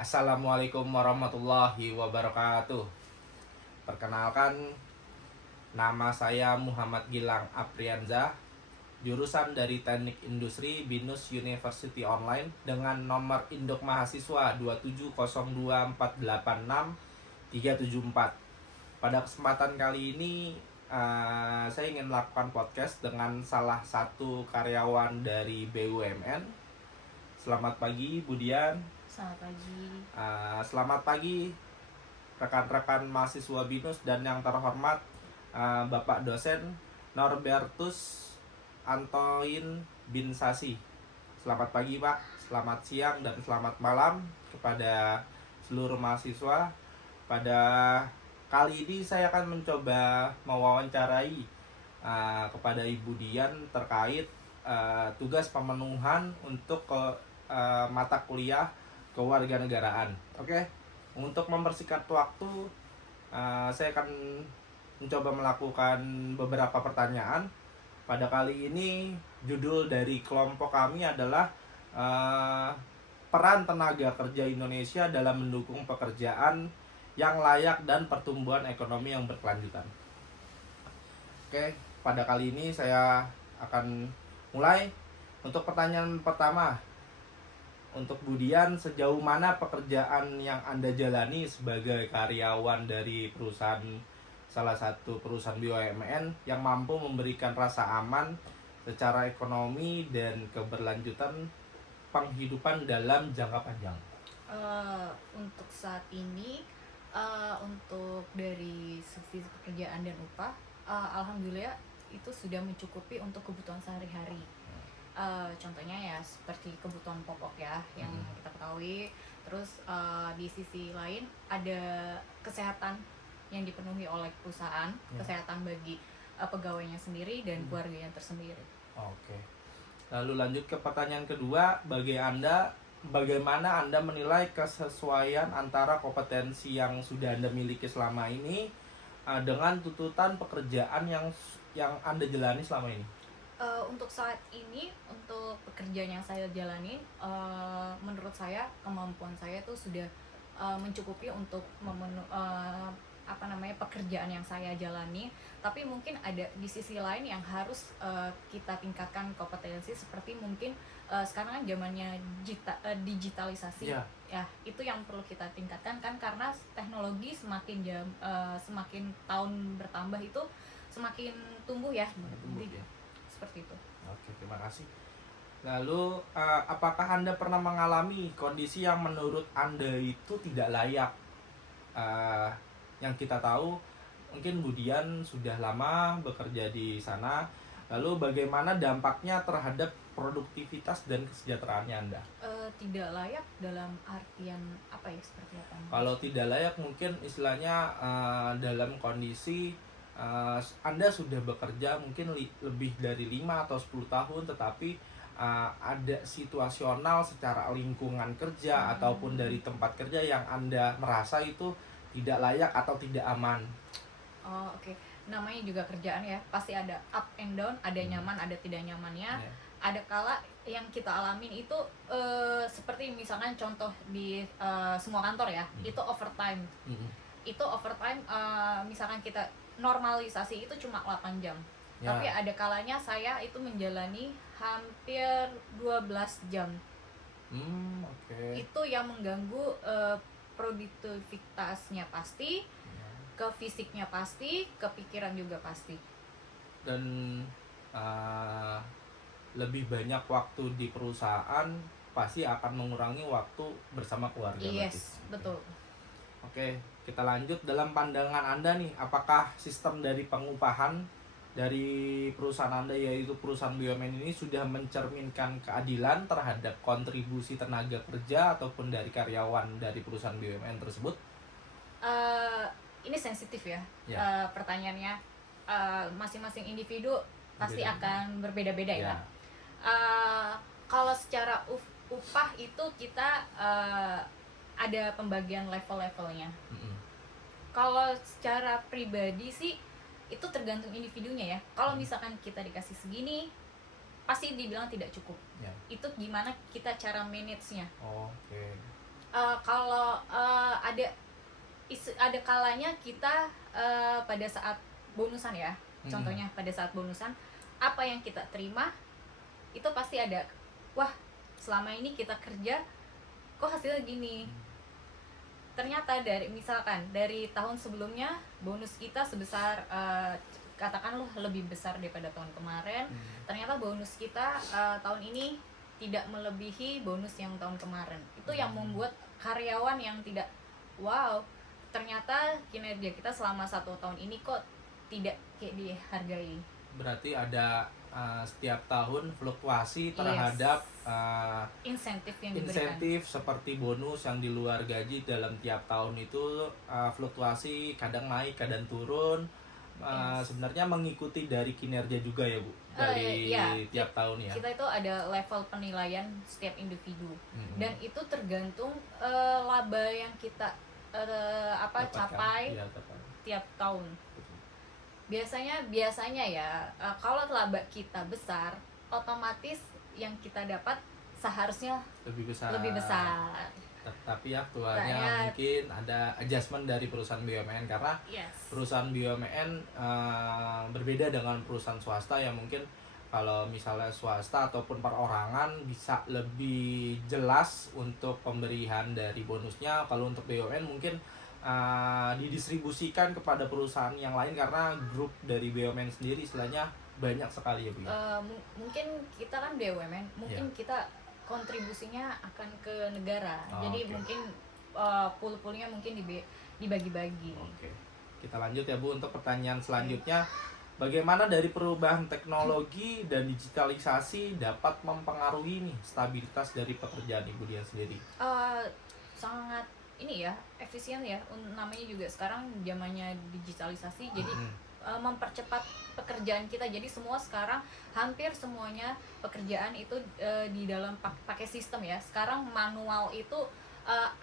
Assalamualaikum warahmatullahi wabarakatuh. Perkenalkan, nama saya Muhammad Gilang Aprianza, jurusan dari Teknik Industri BINUS University Online dengan nomor induk mahasiswa 2702486 Pada kesempatan kali ini, saya ingin melakukan podcast dengan salah satu karyawan dari BUMN. Selamat pagi, Budian. Selamat pagi. Selamat pagi rekan-rekan mahasiswa BINUS dan yang terhormat Bapak dosen Norbertus Antoin Binsasi. Selamat pagi Pak, selamat siang dan selamat malam kepada seluruh mahasiswa. Pada kali ini saya akan mencoba mewawancarai kepada Ibu Dian terkait tugas pemenuhan untuk mata kuliah kewarganegaraan. Oke, untuk mempersingkat waktu, saya akan mencoba melakukan beberapa pertanyaan. Pada kali ini, judul dari kelompok kami adalah peran tenaga kerja Indonesia dalam mendukung pekerjaan yang layak dan pertumbuhan ekonomi yang berkelanjutan. Oke, pada kali ini saya akan mulai. Untuk pertanyaan pertama, untuk Budian, sejauh mana pekerjaan yang Anda jalani sebagai karyawan dari salah satu perusahaan BUMN yang mampu memberikan rasa aman secara ekonomi dan keberlanjutan penghidupan dalam jangka panjang? Untuk saat ini, untuk dari sisi pekerjaan dan upah, alhamdulillah itu sudah mencukupi untuk kebutuhan sehari-hari. Contohnya ya seperti kebutuhan pokok ya yang kita ketahui. Terus di sisi lain ada kesehatan yang dipenuhi oleh perusahaan, kesehatan bagi pegawainya sendiri dan keluarganya tersendiri. Oke. Lalu lanjut ke pertanyaan kedua, bagaimana Anda menilai kesesuaian antara kompetensi yang sudah Anda miliki selama ini dengan tuntutan pekerjaan yang Anda jalani selama ini? Untuk saat ini, untuk pekerjaan yang saya jalani, menurut saya kemampuan saya itu sudah mencukupi untuk pekerjaan yang saya jalani. Tapi mungkin ada di sisi lain yang harus kita tingkatkan kompetensi, seperti mungkin sekarang kan zamannya digitalisasi. Ya, itu yang perlu kita tingkatkan kan, karena teknologi semakin tahun bertambah itu semakin tumbuh ya. Seperti itu. Oke, terima kasih. Lalu apakah Anda pernah mengalami kondisi yang menurut Anda itu tidak layak? Yang kita tahu mungkin Budian sudah lama bekerja di sana. Lalu bagaimana dampaknya terhadap produktivitas dan kesejahteraannya Anda? Tidak layak dalam artian apa ya, seperti apa? Kalau tidak layak mungkin istilahnya dalam kondisi Anda sudah bekerja mungkin lebih dari 5 atau 10 tahun, tetapi ada situasional secara lingkungan kerja ataupun dari tempat kerja yang Anda merasa itu tidak layak atau tidak aman. Oke. Namanya juga kerjaan ya, pasti ada up and down, ada nyaman, ada tidak nyamannya. Ada kala yang kita alamin itu seperti misalkan contoh di semua kantor ya, itu overtime. Itu overtime, misalkan kita normalisasi itu cuma 8 jam. Tapi ada kalanya saya itu menjalani hampir 12 jam. Itu yang mengganggu produktivitasnya pasti, ke fisiknya pasti, ke pikiran juga pasti. Dan lebih banyak waktu di perusahaan pasti akan mengurangi waktu bersama keluarga. Yes, betul. Oke, kita lanjut. Dalam pandangan Anda nih, apakah sistem dari pengupahan dari perusahaan Anda, yaitu perusahaan BUMN ini, sudah mencerminkan keadilan terhadap kontribusi tenaga kerja ataupun dari karyawan dari perusahaan BUMN tersebut? Ini sensitif ya. Pertanyaannya. Masing-masing individu pasti akan berbeda-beda ya. Kalau secara upah itu kita ada pembagian level-levelnya. Kalau secara pribadi sih itu tergantung individunya ya. Kalau misalkan kita dikasih segini, pasti dibilang tidak cukup. Itu gimana kita cara manage-nya. Kalau ada kalanya kita pada saat bonusan ya, contohnya pada saat bonusan apa yang kita terima itu pasti ada, wah selama ini kita kerja kok hasilnya gini. Ternyata misalkan dari tahun sebelumnya bonus kita sebesar katakanlah lebih besar daripada tahun kemarin, ternyata bonus kita tahun ini tidak melebihi bonus yang tahun kemarin. Itu yang membuat karyawan yang tidak, wow, ternyata kinerja kita selama 1 tahun ini kok tidak kayak dihargai. Berarti ada setiap tahun fluktuasi terhadap insentif yang diberikan. insentif seperti bonus yang di luar gaji dalam tiap tahun itu fluktuasi, kadang naik kadang turun. Sebenarnya mengikuti dari kinerja juga ya Bu, dari tiap tahun ya. Kita itu ada level penilaian setiap individu, dan itu tergantung laba yang kita capai tiap tahun. Biasanya ya, kalau laba kita besar, otomatis yang kita dapat seharusnya lebih besar. Tapi aktualnya mungkin ada adjustment dari perusahaan BUMN, karena perusahaan BUMN berbeda dengan perusahaan swasta yang mungkin kalau misalnya swasta ataupun perorangan bisa lebih jelas untuk pemberian dari bonusnya. Kalau untuk BUMN mungkin didistribusikan kepada perusahaan yang lain karena grup dari BUMN sendiri istilahnya banyak sekali ya Bu. Mungkin kita kan BUMN, mungkin kita kontribusinya akan ke negara, jadi mungkin pool-poolnya mungkin dibagi-bagi. Kita lanjut ya Bu untuk pertanyaan selanjutnya. Bagaimana dari perubahan teknologi dan digitalisasi dapat mempengaruhi nih stabilitas dari pekerjaan Ibu Dian sendiri? Sangat ini ya, efisien ya, namanya juga sekarang zamannya digitalisasi, jadi mempercepat pekerjaan kita. Jadi semua sekarang hampir semuanya pekerjaan itu di dalam pakai sistem ya. Sekarang manual itu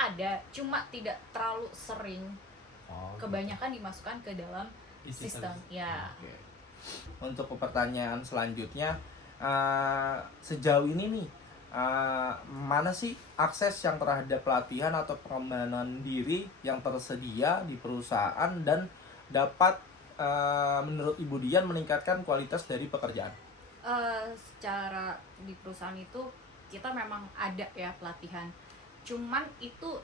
ada, cuma tidak terlalu sering. Kebanyakan dimasukkan ke dalam sistem ya. Untuk pertanyaan selanjutnya, sejauh ini nih mana sih akses yang terhadap pelatihan atau pengembangan diri yang tersedia di perusahaan dan dapat menurut Ibu Dian meningkatkan kualitas dari pekerjaan? Secara di perusahaan itu kita memang ada ya pelatihan, cuman itu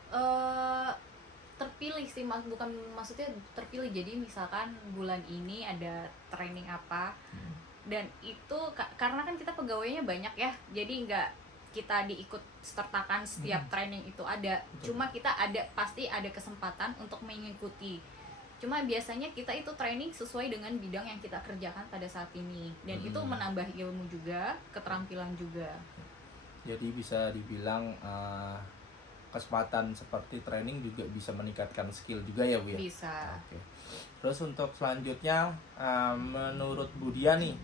terpilih sih, bukan maksudnya terpilih. Jadi misalkan bulan ini ada training apa, dan itu karena kan kita pegawainya banyak ya, jadi nggak kita diikut sertakan setiap training itu ada. Cuma kita pasti ada kesempatan untuk mengikuti. Cuma biasanya kita itu training sesuai dengan bidang yang kita kerjakan pada saat ini, dan itu menambah ilmu juga, keterampilan juga. Jadi bisa dibilang kesempatan seperti training juga bisa meningkatkan skill juga ya Bu ya? Bisa. Terus untuk selanjutnya, menurut Bu Dian nih,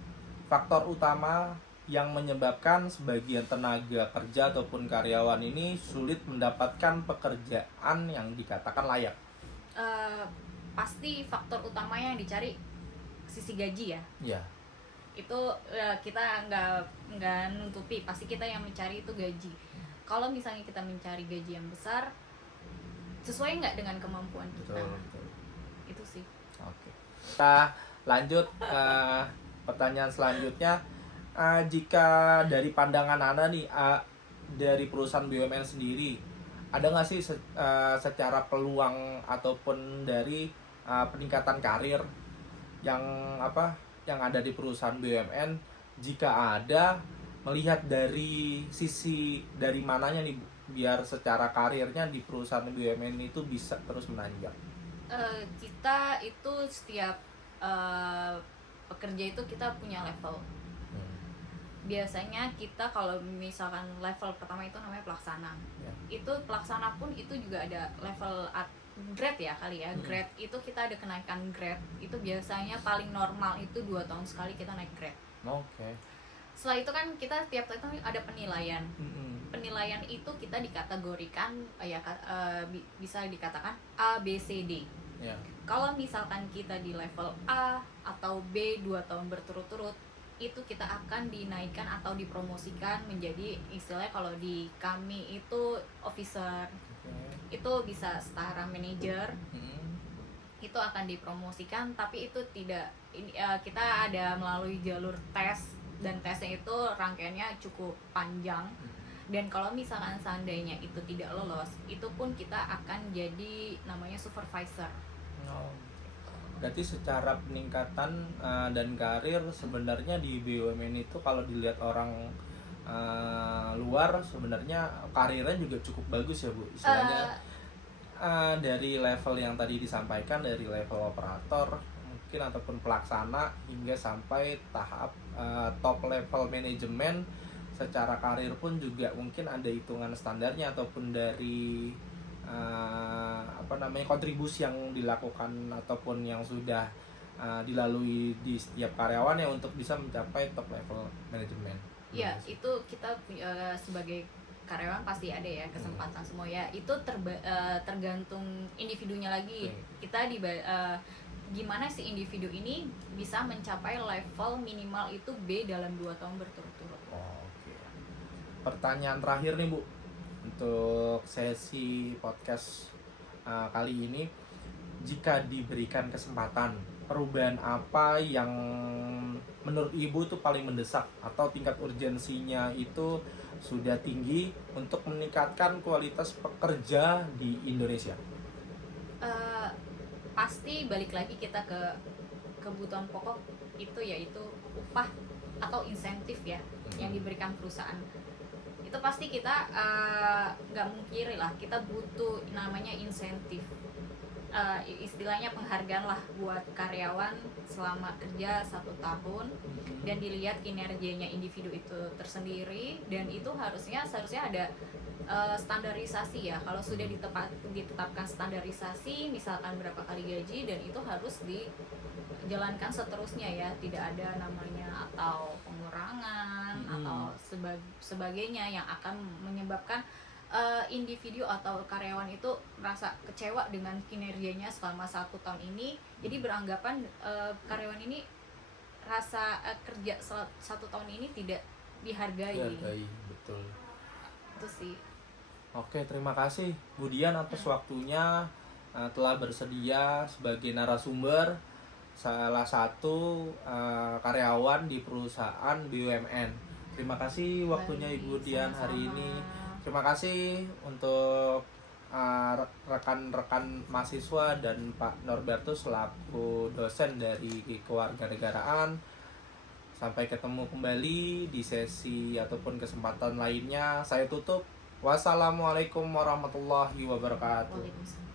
faktor utama yang menyebabkan sebagian tenaga kerja ataupun karyawan ini sulit mendapatkan pekerjaan yang dikatakan layak? Pasti faktor utamanya yang dicari sisi gaji ya. Iya. Itu kita nggak nutupi, pasti kita yang mencari itu gaji. Kalau misalnya kita mencari gaji yang besar, sesuai nggak dengan kemampuan kita? Betul. Itu sih. Kita lanjut pertanyaan selanjutnya. Jika dari pandangan Anda nih, dari perusahaan BUMN sendiri, ada nggak sih secara peluang ataupun dari peningkatan karir yang ada di perusahaan BUMN? Jika ada, melihat dari sisi dari mananya nih biar secara karirnya di perusahaan BUMN itu bisa terus menanjak? Kita itu setiap pekerja itu kita punya level. Biasanya kita kalau misalkan level pertama itu namanya pelaksana. Itu pelaksana pun itu juga ada level grade ya kali ya. Grade itu kita ada kenaikan grade. Itu biasanya paling normal itu 2 tahun sekali kita naik grade. Setelah itu kan kita tiap tahun ada penilaian. Penilaian itu kita dikategorikan bisa dikatakan A, B, C, D. Kalau misalkan kita di level A atau B 2 tahun berturut-turut, itu kita akan dinaikkan atau dipromosikan menjadi, istilahnya kalau di kami itu officer. itu bisa setara manajer, itu akan dipromosikan, tapi itu tidak kita ada melalui jalur tes, dan tesnya itu rangkaiannya cukup panjang. Dan kalau misalkan seandainya itu tidak lolos, itu pun kita akan jadi namanya supervisor. Oh. Berarti secara peningkatan dan karir sebenarnya di BUMN itu kalau dilihat orang luar sebenarnya karirnya juga cukup bagus ya Bu. Istilahnya dari level yang tadi disampaikan, dari level operator mungkin ataupun pelaksana hingga sampai tahap top level manajemen. Secara karir pun juga mungkin ada hitungan standarnya ataupun dari kontribusi yang dilakukan ataupun yang sudah dilalui di setiap karyawan ya untuk bisa mencapai top level manajemen. Ya, itu kita sebagai karyawan pasti ada ya kesempatan semua ya. Itu tergantung individunya lagi. Kita gimana si individu ini bisa mencapai level minimal itu B dalam 2 tahun berturut-turut. Oke. Pertanyaan terakhir nih Bu untuk sesi podcast kali ini, jika diberikan kesempatan, perubahan apa yang menurut Ibu itu paling mendesak atau tingkat urgensinya itu sudah tinggi untuk meningkatkan kualitas pekerja di Indonesia? Pasti balik lagi kita ke kebutuhan pokok itu, yaitu upah atau insentif ya yang diberikan perusahaan. Itu pasti kita nggak mungkiri lah, kita butuh namanya insentif, istilahnya penghargaan lah buat karyawan selama kerja 1 tahun, dan dilihat kinerjanya individu itu tersendiri, dan itu seharusnya ada standarisasi ya. Kalau sudah ditetapkan standarisasi, misalkan berapa kali gaji, dan itu harus dijalankan seterusnya ya, tidak ada namanya atau pengurangan atau sebagainya yang akan menyebabkan individu atau karyawan itu merasa kecewa dengan kinerjanya selama 1 tahun ini. Jadi beranggapan karyawan ini rasa kerja 1 tahun ini tidak dihargai. Betul. Itu sih. Oke, terima kasih Bu Dian atas waktunya, telah bersedia sebagai narasumber salah satu karyawan di perusahaan BUMN. Terima kasih waktunya Ibu Dian hari ini. Terima kasih untuk rekan-rekan mahasiswa dan Pak Norbertus selaku dosen dari kewarganegaraan. Sampai ketemu kembali di sesi ataupun kesempatan lainnya. Saya tutup. Wassalamualaikum warahmatullahi wabarakatuh. Waalaikumsalam.